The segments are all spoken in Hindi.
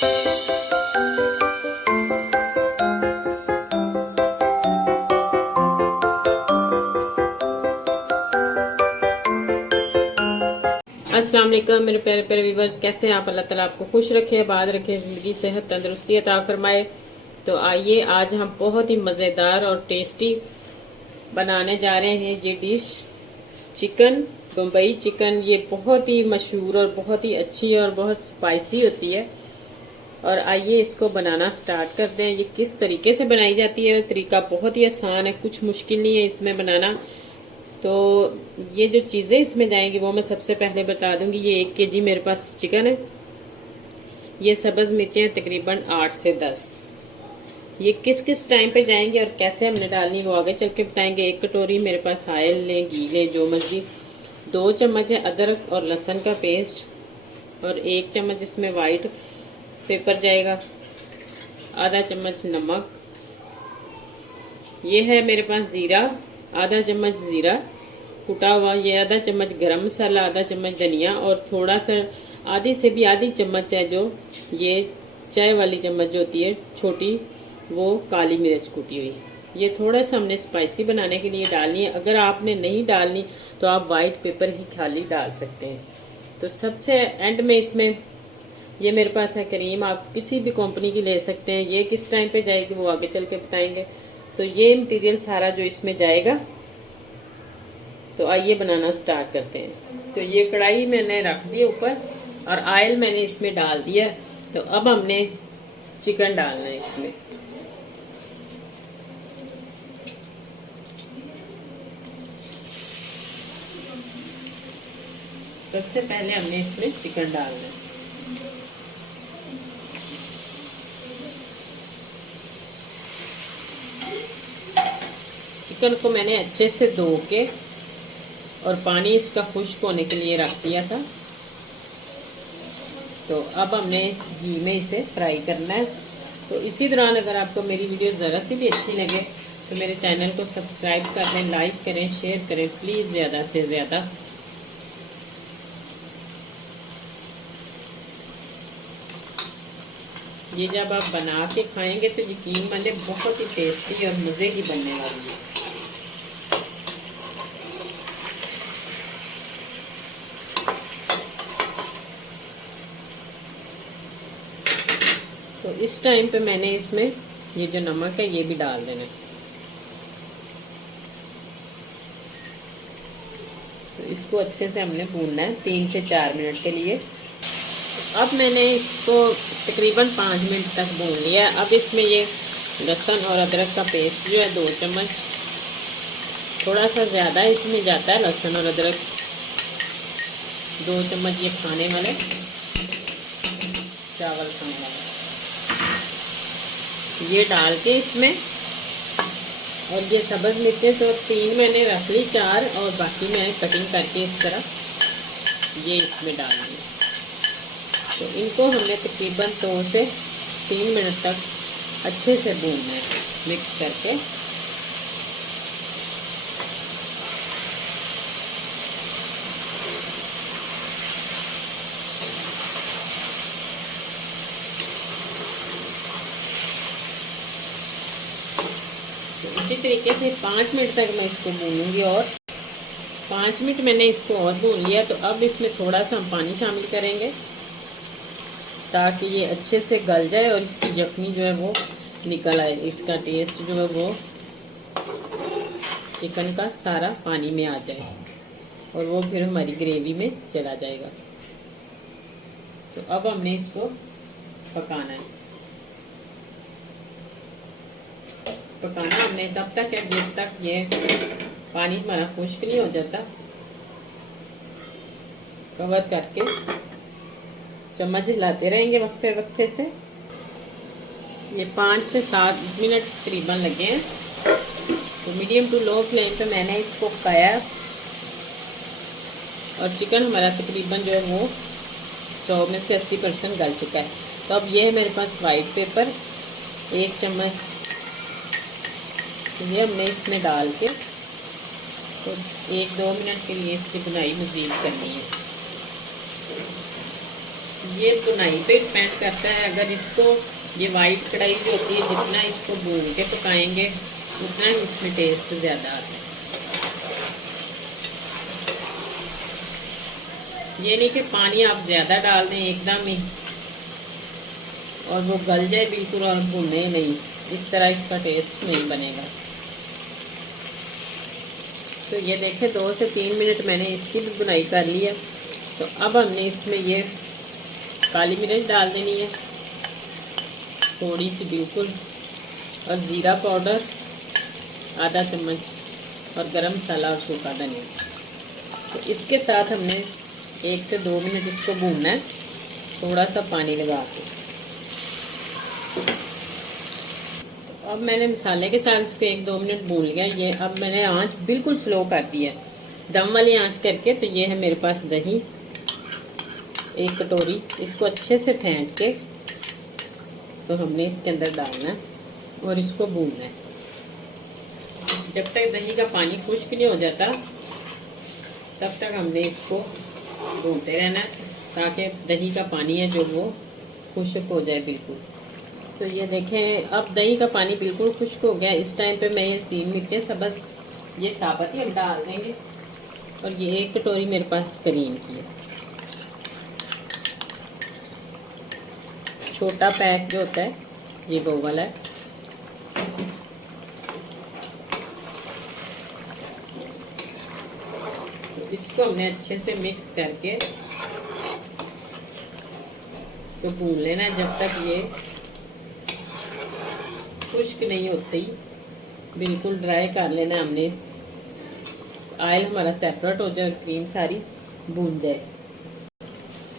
अस्सलाम वालेकुम मेरे प्यारे प्यारे व्यूवर्स, कैसे हैं आप? अल्लाह ताला आपको खुश रखे, आबाद रखे, जिंदगी सेहत तंदुरुस्ती अता फरमाए। तो आइए आज हम बहुत ही मज़ेदार और टेस्टी बनाने जा रहे हैं ये डिश, चिकन बम्बई चिकन। ये बहुत ही मशहूर और बहुत ही अच्छी और बहुत स्पाइसी होती है। और आइए इसको बनाना स्टार्ट करते हैं। ये किस तरीके से बनाई जाती है, तरीका बहुत ही आसान है, कुछ मुश्किल नहीं है इसमें बनाना। तो ये जो चीज़ें इसमें जाएंगी वो मैं सबसे पहले बता दूंगी। ये 1 kg मेरे पास चिकन है। ये सब्ज़ मिर्चें तकरीबन 8 से 10। ये किस किस टाइम पे जाएंगी और कैसे हमने डालनी वो आगे चल के बताएंगे। 1 कटोरी मेरे पास ऑयल लें, घी लें, जो मर्जी। 2 चम्मच है अदरक और लहसुन का पेस्ट और 1 चम्मच इसमें वाइट पेपर जाएगा। आधा चम्मच नमक। ये है मेरे पास ज़ीरा, आधा चम्मच ज़ीरा कुटा हुआ। ये आधा चम्मच गरम मसाला, आधा चम्मच धनिया और थोड़ा सा आधी से भी आधी चम्मच है जो ये चाय वाली चम्मच जो होती है छोटी, वो काली मिर्च कुटी हुई। ये थोड़ा सा हमने स्पाइसी बनाने के लिए डालनी है। अगर आपने नहीं डालनी तो आप वाइट पेपर ही खाली डाल सकते हैं। तो सबसे एंड में इसमें ये मेरे पास है क्रीम, आप किसी भी कंपनी की ले सकते हैं। ये किस टाइम पे जाएगी वो आगे चल के बताएंगे। तो ये मटेरियल सारा जो इसमें जाएगा। तो आइए बनाना स्टार्ट करते हैं। तो ये कढ़ाई मैंने रख दी ऊपर और ऑयल मैंने इसमें डाल दिया। तो अब हमने चिकन डालना है इसमें। सबसे पहले हमने इसमें चिकन डालना है। चिकन को मैंने अच्छे से धो के और पानी इसका खुश्क होने के लिए रख दिया था। तो अब हमने घी में इसे फ्राई करना है। तो इसी दौरान अगर आपको मेरी वीडियो ज़रा सी भी अच्छी लगे तो मेरे चैनल को सब्सक्राइब कर लें, लाइक करें, शेयर करें प्लीज़, ज़्यादा से ज़्यादा। ये जब आप बना के खाएंगे तो यकीन मानिए बहुत ही टेस्टी और मज़े की बनने वाली है। तो इस टाइम पे मैंने इसमें ये जो नमक है ये भी डाल देना है। तो इसको अच्छे से हमने भूनना है 3 से 4 मिनट के लिए। तो अब मैंने इसको तकरीबन 5 मिनट तक भून लिया है। अब इसमें ये लहसुन और अदरक का पेस्ट जो है 2 चम्मच, थोड़ा सा ज़्यादा इसमें जाता है लहसुन और अदरक। 2 चम्मच ये खाने वाले, चावल खाने वाले, ये डाल के इसमें। और ये सब्ज़ मिर्चें तो 3 मैंने रख ली, 4 और बाकी मैं कटिंग करके इस तरह ये इसमें डाल दी। तो इनको हमने तकरीबन 2 से 3 मिनट तक अच्छे से भूनना है मिक्स करके। इसी तरीके से 5 मिनट तक मैं इसको भूनूंगी और 5 मिनट मैंने इसको और भून लिया। तो अब इसमें थोड़ा सा हम पानी शामिल करेंगे ताकि ये अच्छे से गल जाए और इसकी यखनी जो है वो निकल आए। इसका टेस्ट जो है वो चिकन का सारा पानी में आ जाए और वो फिर हमारी ग्रेवी में चला जाएगा। तो अब हमने इसको पकाना है। पकाना हमने तब तक है जब तक ये पानी हमारा खुश्क नहीं हो जाता। कवर करके चम्मच हिलाते रहेंगे वक्फे वक्फे से। ये 5 से 7 मिनट तकरीबन लगे हैं। तो मीडियम टू लो फ्लेम पे मैंने इसको पकाया और चिकन हमारा तकरीबन जो है वो 100 में से 80% गल चुका है। तो अब ये है मेरे पास वाइट पेपर, 1 चम्मच ये हमने इसमें डाल के तो 1-2 मिनट के लिए इसकी बुनाई मज़ीद करनी है। ये बुनाई पे डिपेंड करता है। अगर इसको ये वाइट कढ़ाई जो होती है, जितना इसको भून के पकाएंगे उतना ही इसमें टेस्ट ज़्यादा आता है। ये नहीं कि पानी आप ज़्यादा डाल दें एकदम ही और वो गल जाए बिल्कुल और भुने नहीं, इस तरह इसका टेस्ट नहीं बनेगा। तो ये देखें 2 से 3 मिनट मैंने इसकी भी बुनाई कर ली है। तो अब हमने इसमें ये काली मिर्च डाल देनी है थोड़ी सी बिल्कुल, और ज़ीरा पाउडर आधा चम्मच, और गरम मसाला और सूखा धनिया। तो इसके साथ हमने 1 से 2 मिनट इसको भूनना है, थोड़ा सा पानी लगा के। तो अब मैंने मसाले के साथ इसको 1-2 मिनट भून लिया। ये अब मैंने आंच बिल्कुल स्लो कर दी है, दम वाली आंच करके। तो ये है मेरे पास दही 1 कटोरी, इसको अच्छे से फेंट के तो हमने इसके अंदर डालना है और इसको भूनना है जब तक दही का पानी खुश्क नहीं हो जाता, तब तक हमने इसको भूनते रहना है ताकि दही का पानी है जो वो खुश्क हो जाए बिल्कुल। तो ये देखें अब दही का पानी बिल्कुल खुश्क हो गया। इस टाइम पे मैं ये 3 मिर्चें सब्ज़ ये साबुत ही हम डाल देंगे, और ये 1 कटोरी मेरे पास करीम की है। छोटा पैक जो होता है ये वो वाला है। तो इसको हमने अच्छे से मिक्स करके तो भून लेना है जब तक ये खुश्क नहीं होती, बिल्कुल ड्राई कर लेना है हमने। ऑयल हमारा सेपरेट हो जाए और क्रीम सारी भून जाए।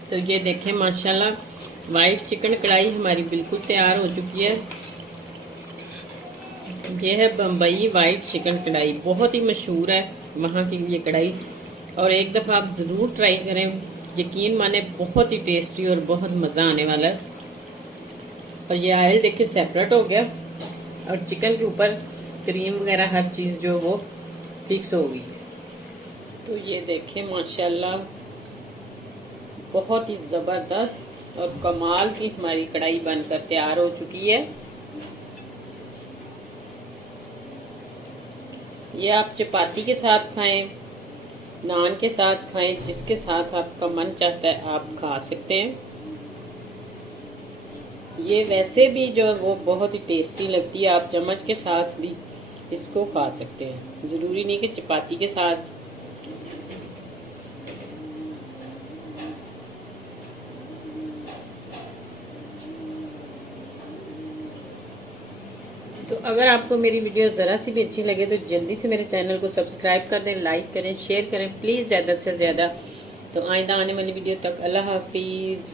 तो ये देखें माशाल्लाह वाइट चिकन कढ़ाई हमारी बिल्कुल तैयार हो चुकी है। ये है बम्बई वाइट चिकन कढ़ाई, बहुत ही मशहूर है वहाँ की ये कढ़ाई, और एक दफ़ा आप ज़रूर ट्राई करें, यकीन माने बहुत ही टेस्टी और बहुत मज़ा आने वाला है। और ये ऑयल देखिए सेपरेट हो गया और चिकन के ऊपर क्रीम वगैरह हर चीज़ जो वो फिक्स हो गई। तो ये देखें माशाल्लाह बहुत ही ज़बरदस्त और कमाल की हमारी कढ़ाई बनकर तैयार हो चुकी है। ये आप चपाती के साथ खाएं, नान के साथ खाएं, जिसके साथ आपका मन चाहता है आप खा सकते हैं। ये वैसे भी जो वो बहुत ही टेस्टी लगती है, आप चम्मच के साथ भी इसको खा सकते हैं, ज़रूरी नहीं कि चपाती के साथ। तो अगर आपको मेरी वीडियो ज़रा सी भी अच्छी लगे तो जल्दी से मेरे चैनल को सब्सक्राइब कर दें, लाइक करें, शेयर करें प्लीज़ ज़्यादा से ज़्यादा। तो आइंदा आने वाली वीडियो तक अल्लाह हाफिज़।